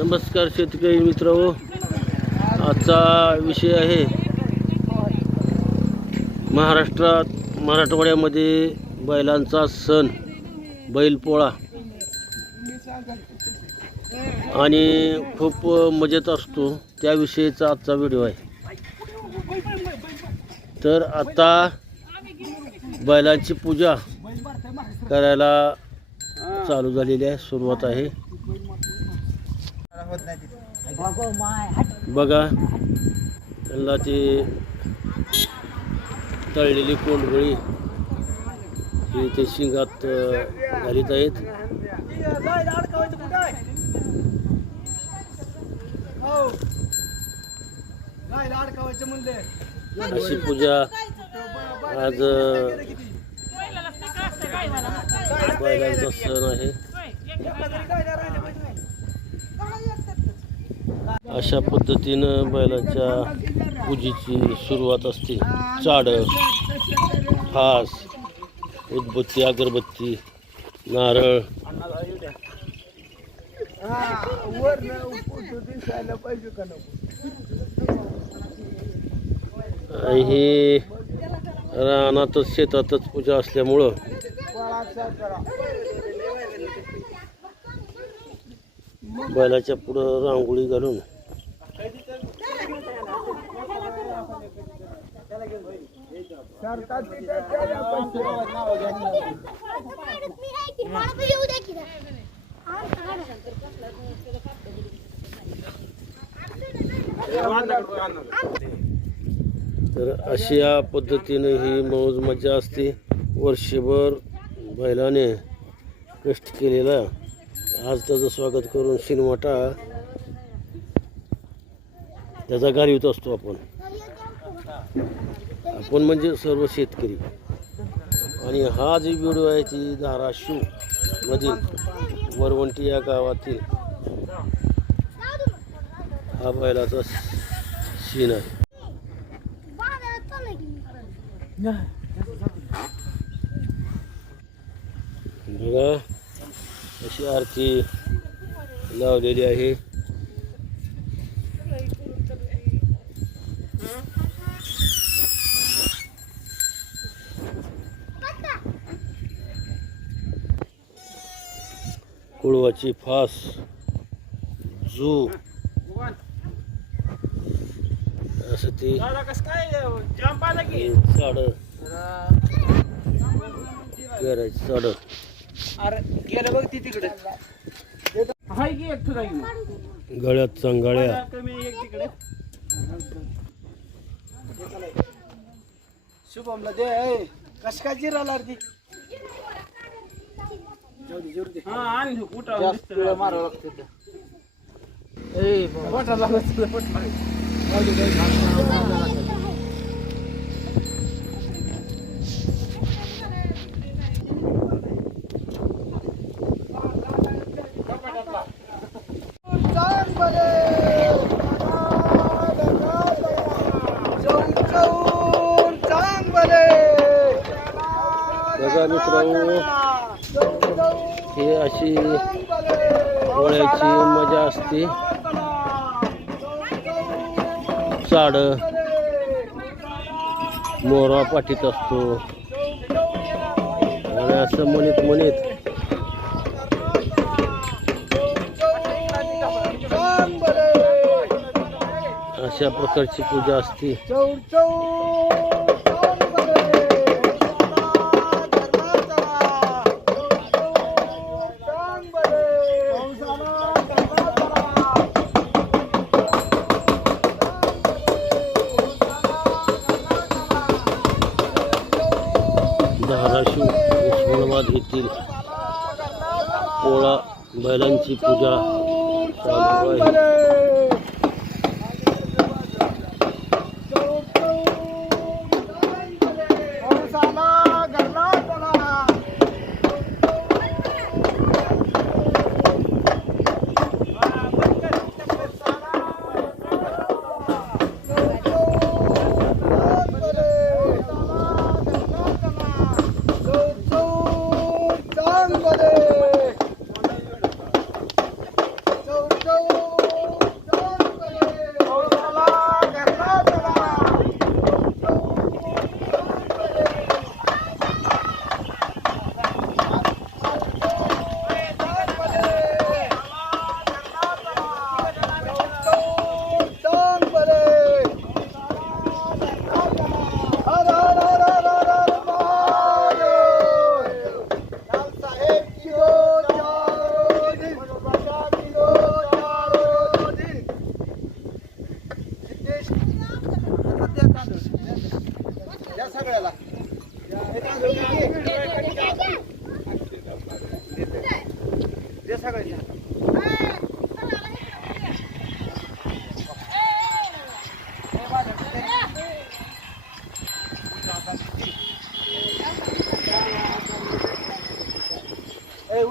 नमस्कार शेतकरी मित्र आजचा विषय आहे महाराष्ट्रात मराठवाड्यामध्ये बैलांचा सण बैलपोळा. आणि खूप मजेत असतो त्याविषयीचा आजचा व्हिडिओ आहे. तर आता बैलांची पूजा करायला चालू झालेली आहे सुरुवात आहे. बघा त्यांना ती तळलेली कोंडगोळी ही ते शिंगात घालीत आहेत. अशी पूजा आज बैलांचा सण आहे. अशा पद्धतीनं बैलांच्या पूजेची सुरुवात असते. चाडं फास उदबत्ती अगरबत्ती नारळ. आणि ही रानातच शेतातच पूजा असल्यामुळं बैलाच्या पुढं रांगोळी घालून तर अशा पद्धतीने ही मौज मजा असते. वर्षभर बैलाने कष्ट केलेला. आज त्याचं स्वागत करून शिनवाटा त्याचा गारवित असतो आपण. आपण म्हणजे सर्व शेतकरी. आणि हा जी व्हिडिओ आहे ती धाराशिव मधील म्हणजे वरवंटी या गावातील हा बैलाचा सीन आहे. बघा अशी आरती लावलेली आहे. कुळवाची फास. जू. असं ती. झाड पेरायची झाड अरे गेलं बघ ती तिकडे. हाय की एक तुला गळ्यात चंगाळ्या. शुभमला दे कस काय जिराला ती हा आणि कुठं मारावं लागतं ए पोटाला लागतं, पोटाला. बघा मित्रांनो हे अशी पोळ्याची मजा असते. चाड मोरा पाठीत असतो. आणि असं म्हणत म्हणत अशा प्रकारची पूजा असते. येथील पोळा बैलांची पूजा चालू आहे.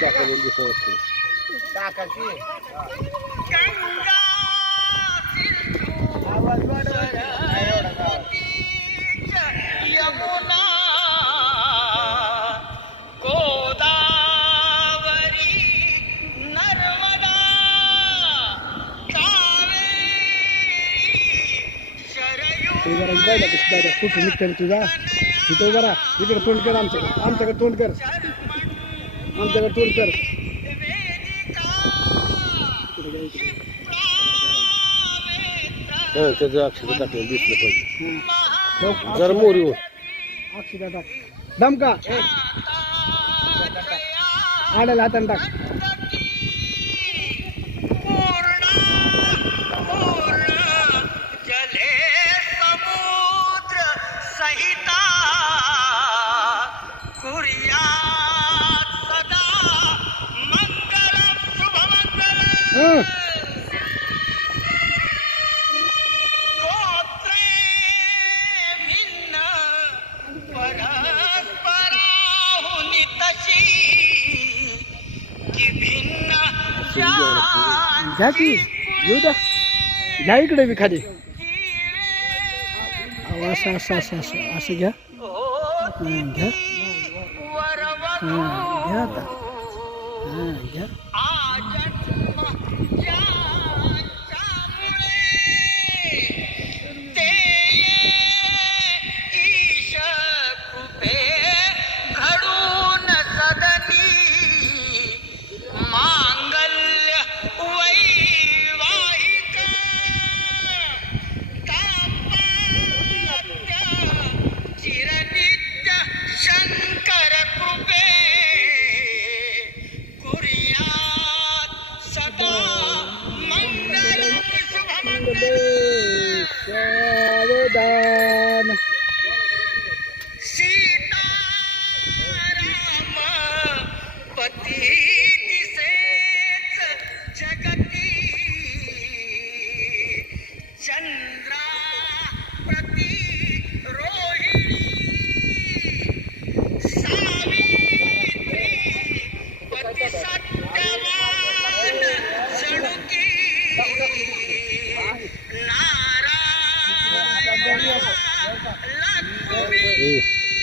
टाकलेली दिसत असते टाकाची आवाज वाढवायचा. तुझा तिथं जरा इकडे तोंड कर आमच्याकडे आमच्याकडे तोंड कर आमच्याकडे तोंड कर. हा त्याचं अक्षर टाकलेलं दिसलं पाहिजे हं. जरा मोरी अक्षदा टाक. दमका. आडाला हाताने टाक. घ्या की येऊ द्या. घ्या इकडे बी खाली. असं असं असं असं असं घ्या. घ्या. हं, घ्या आता. हां घ्या.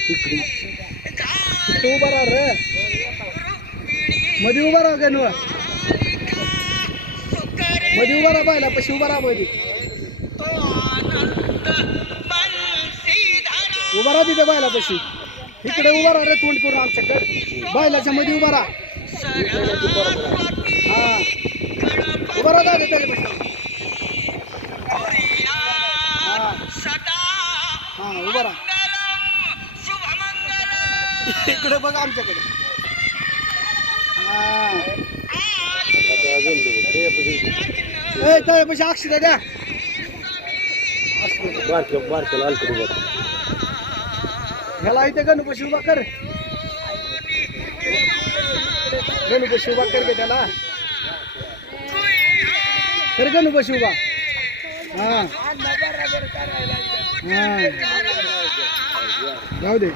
तिकडे तू उभा राहा रे. मध्ये उभा राहा गणव. मध्ये उभा राहा पाहिला पशी उभा राहा मध्ये. उभा राहा तिथे बायला पशी. इकडे उभा राहा रे तोंड करून आमच्याकडे. बायलाच्या मध्ये उभा राहा. हा. उभा राहा दादा त्याच्यापाशी हा. हा उभा राहा. इकडे बघ आमच्याकडे. हा. आता अक्षर द्या बारक्या बारक्याला अलकडे बघ ह्याला इथे गणपती उभा कर. गणपती उभा कर गे त्याला. कर गणपती उभा. हा. हा. जाऊ दे.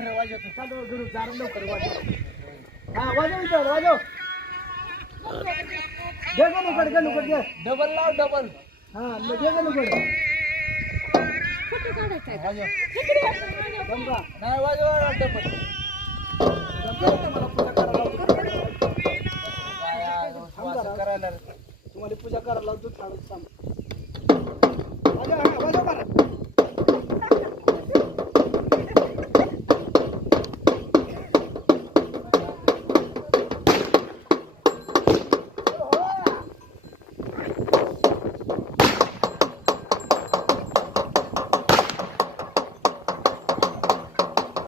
घर वाजवतो चालू गुरु जाणून लवकर वाजव. हा वाजव इथं वाजव. घे गं लवकर घे लवकर डबल लाव डबल हा घे गं लवकर वाजव. जमका नाही वाजव डबल करायला तुम्हाला पूजा करायला दूध काढून सांग वाजव वाजव